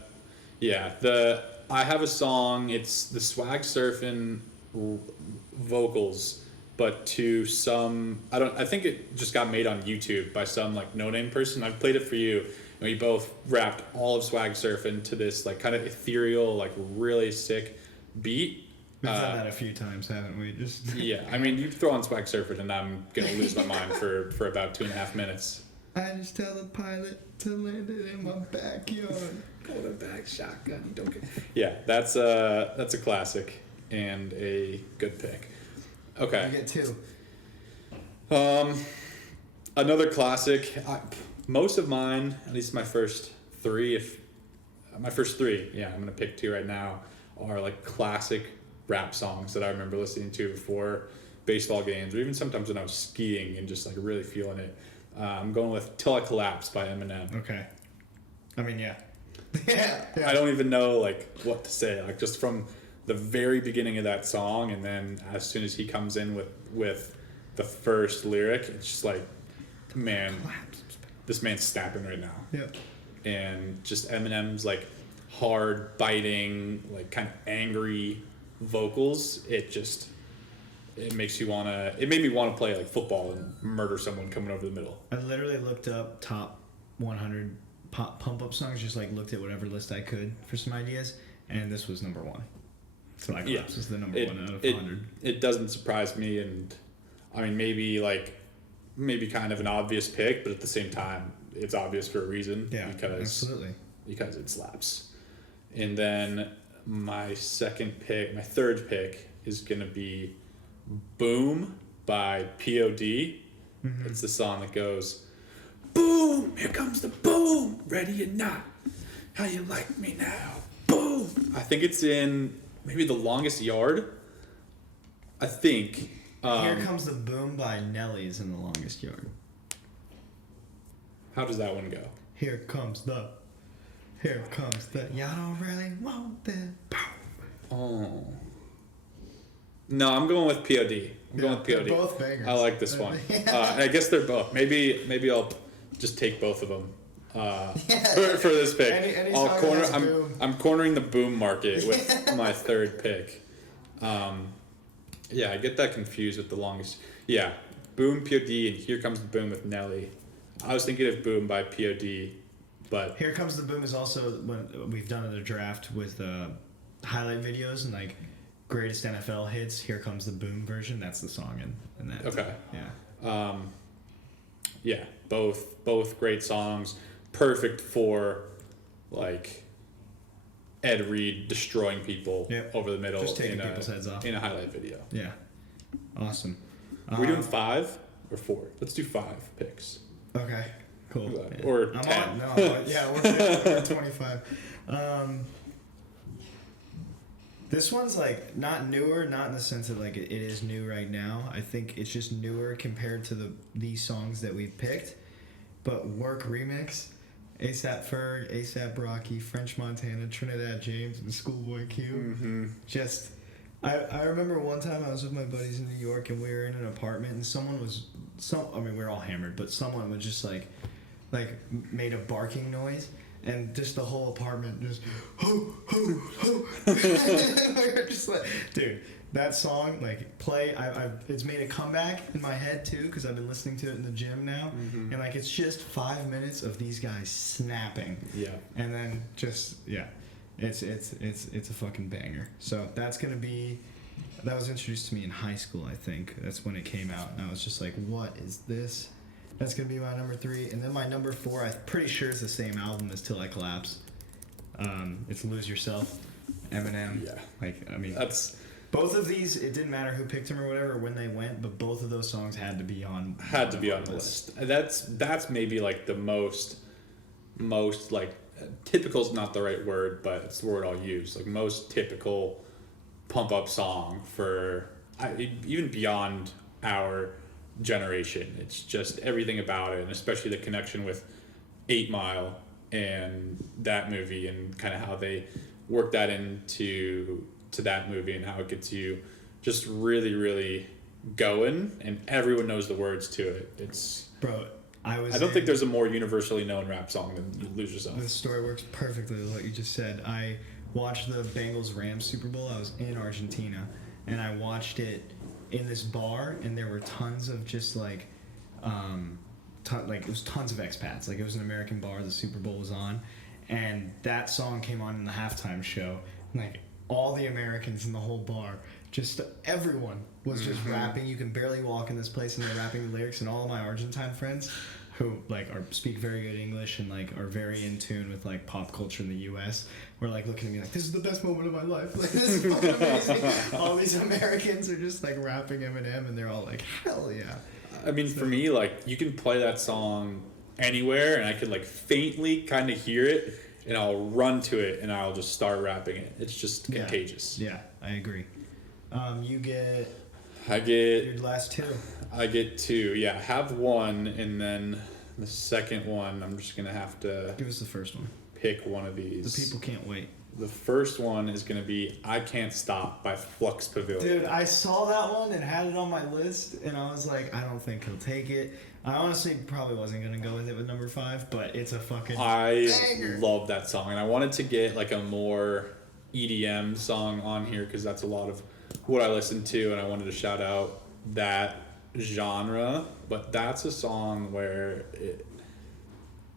have a song. It's the Swag Surfing vocals, but to some I think it just got made on YouTube by some like no name person. I've played it for you, and we both wrapped all of Swag Surfing to this like kind of ethereal, like really sick beat. We've done that a few times, haven't we? Yeah, I mean, you throw on Swag Surfing and I'm gonna lose my mind for about 2.5 minutes. I just tell the pilot to land it in my backyard. Quarterback shotgun. Don't get. Yeah, that's a classic and a good pick. Okay. You get 2. Another classic. Most of mine, at least my first 3, I'm gonna pick 2 right now, are like classic rap songs that I remember listening to before baseball games, or even sometimes when I was skiing and just like really feeling it. I'm going with "Till I Collapse" by Eminem. Okay. I mean, yeah. I don't even know like what to say. Like just from the very beginning of that song, and then as soon as he comes in with the first lyric, it's just like, man, this man's snapping right now. Yep. And just Eminem's like hard, biting, like kind of angry vocals. It makes you it made me want to play like football and murder someone coming over the middle. I literally looked up top 100 pump up songs, just like looked at whatever list I could for some ideas, and this was number one. So like, this is the number one out of 100. It doesn't surprise me, and I mean maybe kind of an obvious pick, but at the same time, it's obvious for a reason. Yeah, absolutely. Because it slaps. And then my third pick is gonna be "Boom" by POD. Mm-hmm. It's the song that goes, "Boom, here comes the boom, ready or not, how you like me now, boom." I think it's in maybe The Longest Yard. I think. Here Comes the Boom by Nelly's in The Longest Yard. How does that one go? Here comes the, y'all don't really want that. Oh. No, I'm going with POD. I'm going with POD. They're both bangers. I like this one. I guess they're both. Maybe I'll just take both of them for this pick. Any I'm cornering the boom market with my third pick. Yeah, I get that confused with The Longest. Yeah, Boom, POD, and Here Comes the Boom with Nelly. I was thinking of Boom by POD, but Here Comes the Boom is also when we've done a draft with highlight videos and like greatest NFL hits. Here Comes the Boom version. That's the song in that. okay. Yeah. Yeah, both great songs, perfect for like Ed Reed destroying people over the middle, just taking people's heads off in a highlight video. Yeah, awesome. Are we doing 5 or 4? Let's do 5 picks. Okay, cool. Yeah. Or 10. We're 25. This one's like not newer, not in the sense that like it is new right now. I think it's just newer compared to these songs that we've picked. But Work Remix, A$AP Ferg, A$AP Rocky, French Montana, Trinidad James, and Schoolboy Q. Mm-hmm. Just, I remember one time I was with my buddies in New York and we were in an apartment and someone was, we were all hammered, but someone was just like made a barking noise. And just the whole apartment just, ho, ho, ho. And we were just like, dude, that song, like, play, it's made a comeback in my head, too, because I've been listening to it in the gym now. Mm-hmm. And, like, it's just 5 minutes of these guys snapping. Yeah. And then just, it's a fucking banger. So that's going to be, that was introduced to me in high school, I think. That's when it came out. And I was just like, what is this? That's going to be my number 3. And then my number 4, I'm pretty sure is the same album as Till I Collapse. It's Lose Yourself, Eminem. Yeah. Like, I mean, That's both of these, it didn't matter who picked them or whatever, when they went, but both of those songs had to be on the list. That's maybe like the most like, typical is not the right word, but it's the word I'll use. Like most typical pump up song for even beyond our generation. It's just everything about it, and especially the connection with 8 Mile and that movie, and kind of how they work that into that movie, and how it gets you just really, really going, and everyone knows the words to it. It's I don't think there's a more universally known rap song than You Lose Yourself. The story works perfectly with what you just said. I watched the Bengals-Rams Super Bowl. I was in Argentina, and I watched it in this bar, and there were tons of just like it was tons of expats. Like, it was an American bar. The Super Bowl was on, and that song came on in the halftime show. Like, all the Americans in the whole bar, just everyone was just rapping. You can barely walk in this place, and they're rapping the lyrics. And all of my Argentine friends, who like speak very good English and like are very in tune with like pop culture in the U.S., were like looking at me like, "This is the best moment of my life. Like, this is fucking amazing." All these Americans are just like rapping Eminem, and they're all like, "Hell yeah!" I mean, for me, like, you can play that song anywhere, and I could like faintly kind of hear it, and I'll run to it, and I'll just start rapping it. It's just contagious. Yeah, I agree. I get your last 2. I get 2. Yeah, have one, and then the second one, I'm just gonna have to Give us the first one. pick one of these. The people can't wait. The first one is going to be I Can't Stop by Flux Pavilion. Dude, I saw that one and had it on my list, and I was like, I don't think he'll take it. I honestly probably wasn't going to go with it with number 5, but it's a fucking banger. Love that song, and I wanted to get like a more EDM song on here because that's a lot of what I listen to, and I wanted to shout out that genre. But that's a song where it,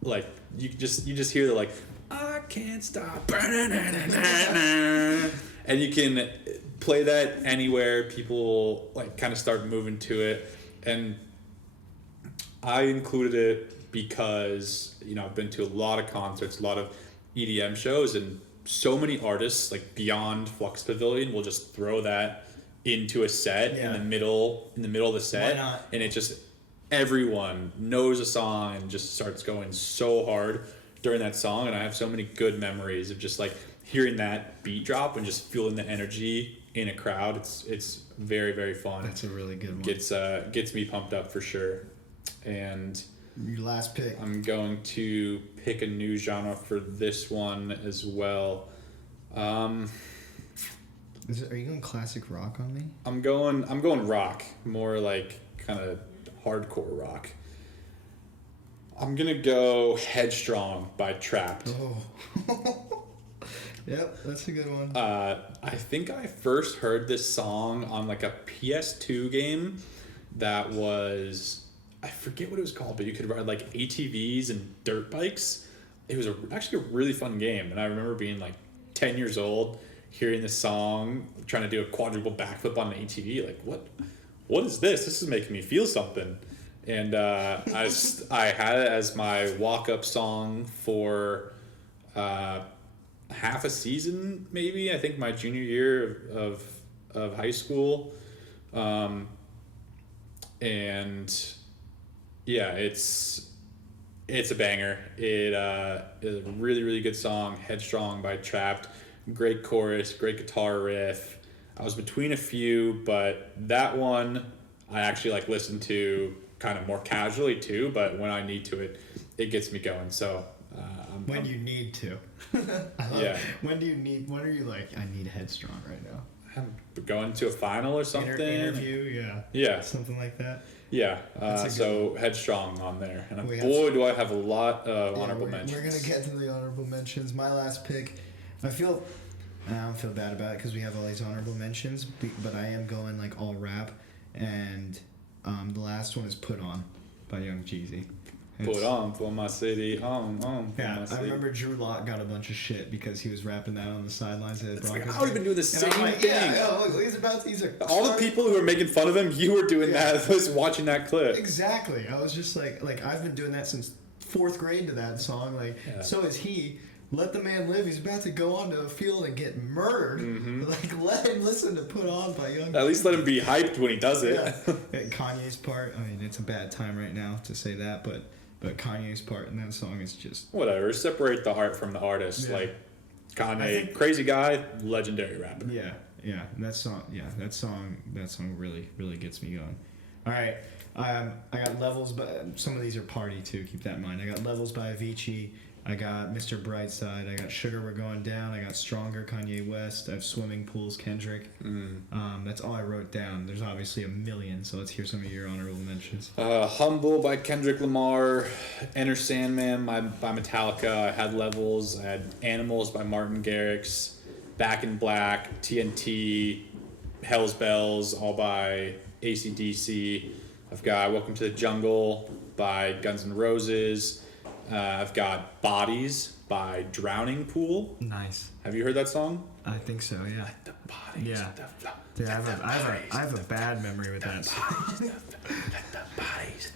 like, you just hear the like, I can't stop, and you can play that anywhere. People like kind of start moving to it, and I included it because I've been to a lot of concerts, a lot of EDM shows, and so many artists like beyond Flux Pavilion will just throw that into a set in the middle of the set. Why not? And it just, everyone knows a song and just starts going so hard during that song. And I have so many good memories of just like hearing that beat drop and just feeling the energy in a crowd. It's very, very fun. That's a really good one. Gets me pumped up for sure. And your last pick. I'm going to pick a new genre for this one as well. Are you going classic rock on me? I'm going rock, more like kind of hardcore rock. I'm gonna go Headstrong by Trapped. Oh. Yep, that's a good one. I think I first heard this song on like a PS2 game that was, I forget what it was called, but you could ride like ATVs and dirt bikes. It was actually a really fun game, and I remember being like 10 years old, hearing this song, trying to do a quadruple backflip on an ATV. Like, what is this? This is making me feel something. And I had it as my walk-up song for half a season, maybe. I think my junior year of high school. And yeah, it's a banger. It is a really, really good song. Headstrong by Trapped. Great chorus, great guitar riff. I was between a few, but that one I actually like listen to kind of more casually too, but when I need to, it gets me going. So you need to. Yeah. When are you like, I need Headstrong right now? I'm going to a final or something. Interview, yeah. Yeah. Something like that. Yeah. So Headstrong on there. And boy, do I have a lot of honorable mentions. We're going to get to the honorable mentions. My last pick, I don't feel bad about it because we have all these honorable mentions, but I am going like all rap, and the last one is Put On by Young Jeezy. Put on for my city, for my city. I remember Drew Lock got a bunch of shit because he was rapping that on the sidelines at the Broncos. I would have been doing the same thing. Yeah, all the people who were making fun of him, you were doing that, was watching that clip. Exactly. I was just like I've been doing that since 4th grade to that song. So is he. Let the man live. He's about to go onto a field and get murdered. Mm-hmm. Like, let him listen to Put On by Young. At least let him be hyped when he does it. Yeah. Kanye's part, I mean, it's a bad time right now to say that, but Kanye's part in that song is just... Whatever. Separate the art from the artist. Yeah. Like, Kanye, crazy guy, legendary rapper. Yeah. And that song really, really gets me going. All right. I got Levels, but some of these are party, too. Keep that in mind. I got Levels by Avicii. I got Mr. Brightside. I got Sugar We're Going Down. I got Stronger, Kanye West. I have Swimming Pools, Kendrick. That's all I wrote down. There's obviously a million, so let's hear some of your honorable mentions. Humble by Kendrick Lamar. Enter Sandman by Metallica. I had Levels. I had Animals by Martin Garrix. Back in Black. TNT. Hell's Bells, all by AC/DC. I've got Welcome to the Jungle by Guns N' Roses. I've got Bodies by Drowning Pool. Nice. Have you heard that song? I think so, yeah. Let the bodies. Yeah. Dude, I have a bad memory with that song. Let the bodies.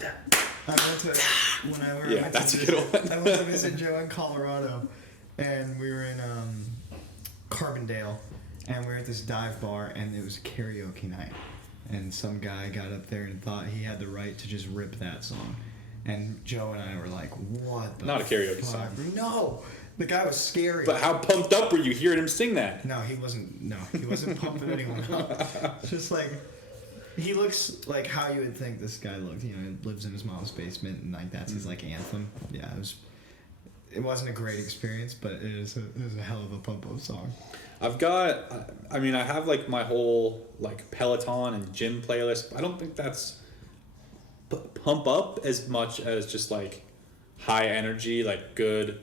That's a good one. I went to visit Joe in Colorado, and we were in Carbondale, and we were at this dive bar, and it was a karaoke night. And some guy got up there and thought he had the right to just rip that song. And Joe and I were like, what the Not a karaoke song. No! The guy was scary. But how pumped up were you hearing him sing that? No, he wasn't pumping anyone up. Just like, he looks like how you would think this guy looked. You know, he lives in his mom's basement, and like that's his like anthem. Yeah, it wasn't a great experience, but it was a hell of a pump up song. I've got, I mean, I have like my whole like Peloton and gym playlist. I don't think that's pump up as much as just like high energy, like good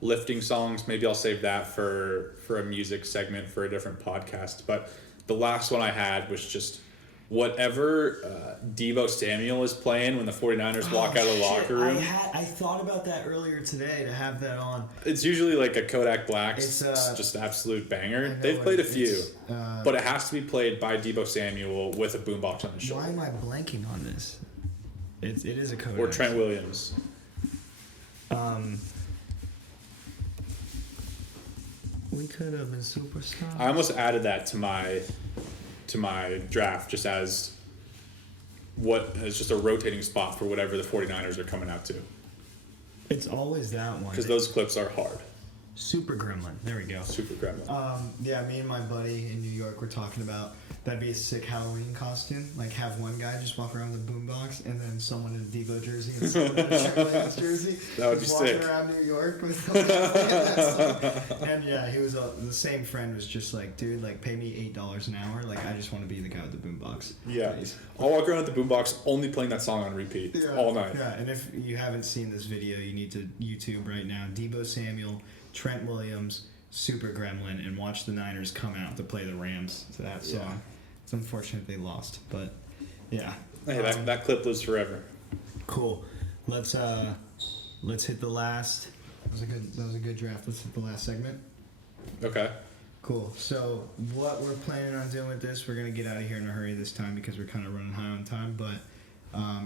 lifting songs. Maybe I'll save that for a music segment for a different podcast. But the last one I had was just whatever Devo Samuel is playing when the 49ers walk out of the locker room. I thought about that earlier today to have that on. It's usually like a Kodak Black's just absolute banger. They've played a few, but it has to be played by Devo Samuel with a boombox on his shoulder. Why am I blanking on this? It is a Kodak. Or Trent Williams. We could have been superstars. I almost added that to my draft just as just a rotating spot for whatever the 49ers are coming out to. It's always that one. Because those clips are hard. Super Gremlin. There we go. Super Gremlin. Yeah, me and my buddy in New York were talking about that'd be a sick Halloween costume. Like have one guy just walk around with a boombox and then someone in a Devo jersey and someone in a Trent Williams jersey. That would be walking sick. Around New York with and yeah, he was the same friend was just like, dude, like pay me $8 an hour. Like I just want to be the guy with the boombox. Yeah. Please. I'll walk around with the boombox only playing that song on repeat all night. Yeah, and if you haven't seen this video, you need to YouTube right now. Devo Samuel, Trent Williams, Super Gremlin, and watch the Niners come out to play the Rams to that song. Yeah. It's unfortunate they lost, but yeah. Hey, that clip lives forever. Cool. Let's hit the last. That was a good draft. Let's hit the last segment. Okay. Cool. So what we're planning on doing with this, we're gonna get out of here in a hurry this time because we're kind of running high on time. But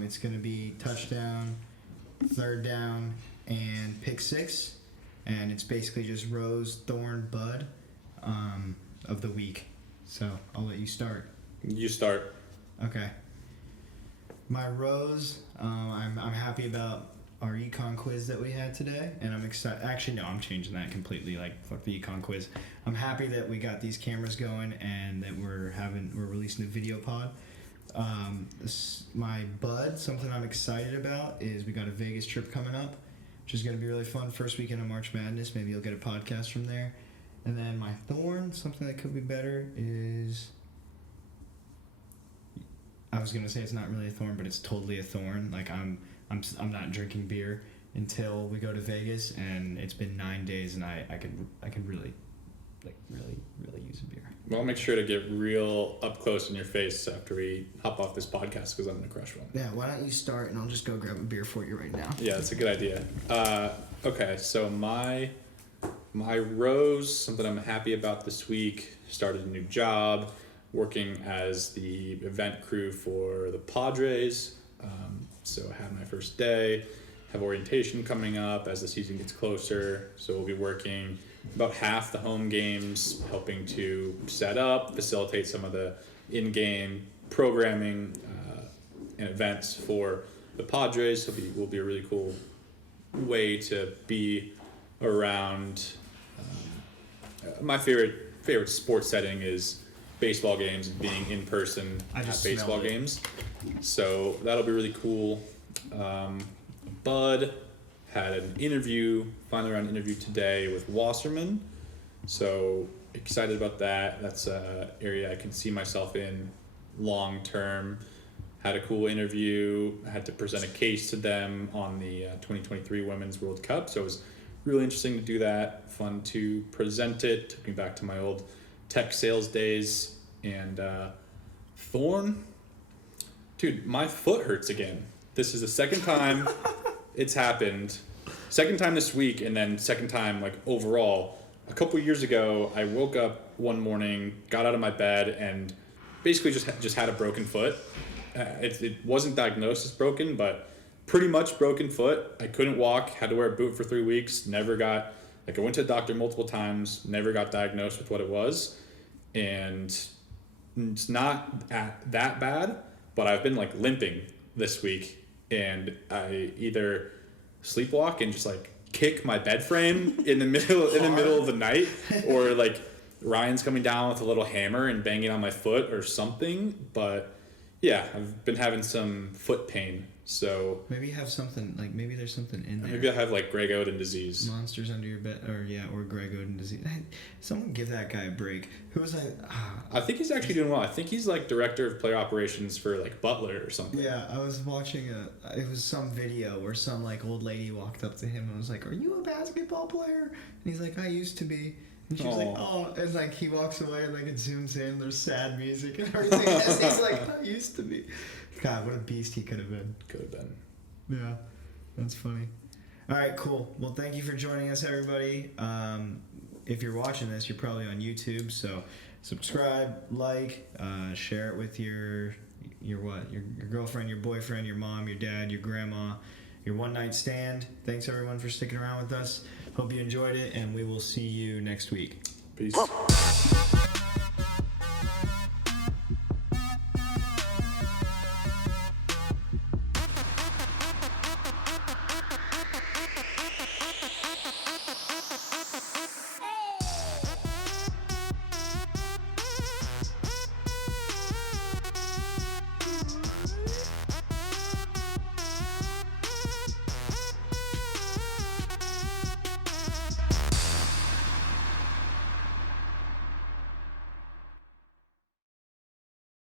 it's gonna be touchdown, third down, and pick six, and it's basically just rose, thorn, bud of the week. So I'll let you start. You start. Okay. My rose, I'm happy about our econ quiz that we had today, and I'm excited. Actually, no, I'm changing that completely. Like, fuck the econ quiz. I'm happy that we got these cameras going and that we're releasing a video pod. My bud, something I'm excited about is we got a Vegas trip coming up, which is going to be really fun. First weekend of March Madness. Maybe you'll get a podcast from there. And then my thorn, something that could be better is. I was gonna say it's not really a thorn, but it's totally a thorn. Like I'm not drinking beer until we go to Vegas, and it's been 9 days, and I could really use a beer. Well, I'll make sure to get real up close in your face after we hop off this podcast because I'm gonna crush one. Yeah, why don't you start, and I'll just go grab a beer for you right now. Yeah, that's a good idea. Okay, so my rose, something I'm happy about this week. Started a new job, working as the event crew for the Padres. So I had my first day, have orientation coming up as the season gets closer. So we'll be working about half the home games, helping to set up, facilitate some of the in-game programming and events for the Padres. So will be a really cool way to be around. My favorite sports setting is baseball games and being in person at baseball games. So that'll be really cool. Bud had an interview, final round interview today with Wasserman. So excited about that. That's an area I can see myself in long term. Had a cool interview. Had to present a case to them on the 2023 Women's World Cup. So it was really interesting to do that. Fun to present it. Took me back to my old tech sales days. And thorn, dude, my foot hurts again. This is the second time it's happened. Second time this week, and then second time like overall. A couple years ago, I woke up one morning, got out of my bed, and basically just had a broken foot. It wasn't diagnosed as broken, but pretty much broken foot. I couldn't walk, had to wear a boot for 3 weeks. I went to the doctor multiple times, never got diagnosed with what it was, and it's not that bad, but I've been like limping this week, and I either sleepwalk and just like kick my bed frame in the middle of the night, or like Ryan's coming down with a little hammer and banging on my foot or something. But yeah, I've been having some foot pain So maybe you have something like maybe there's something in there. Maybe I have like Greg Oden disease. Monsters under your bed, or Greg Oden disease. Someone give that guy a break. Who was that? I think he's actually doing well. I think he's like director of player operations for like Butler or something. Yeah, I was watching it was some video where some like old lady walked up to him and was like, "Are you a basketball player?" And he's like, "I used to be." And she was like, "Oh," and like he walks away and like it zooms in. There's sad music and everything. And he's like, "I used to be." God, what a beast he could have been. Could have been. Yeah, that's funny. All right, cool. Well, thank you for joining us, everybody. If you're watching this, you're probably on YouTube, so subscribe, like, share it with your girlfriend, your boyfriend, your mom, your dad, your grandma, your one night stand. Thanks everyone for sticking around with us. Hope you enjoyed it, and we will see you next week. Peace.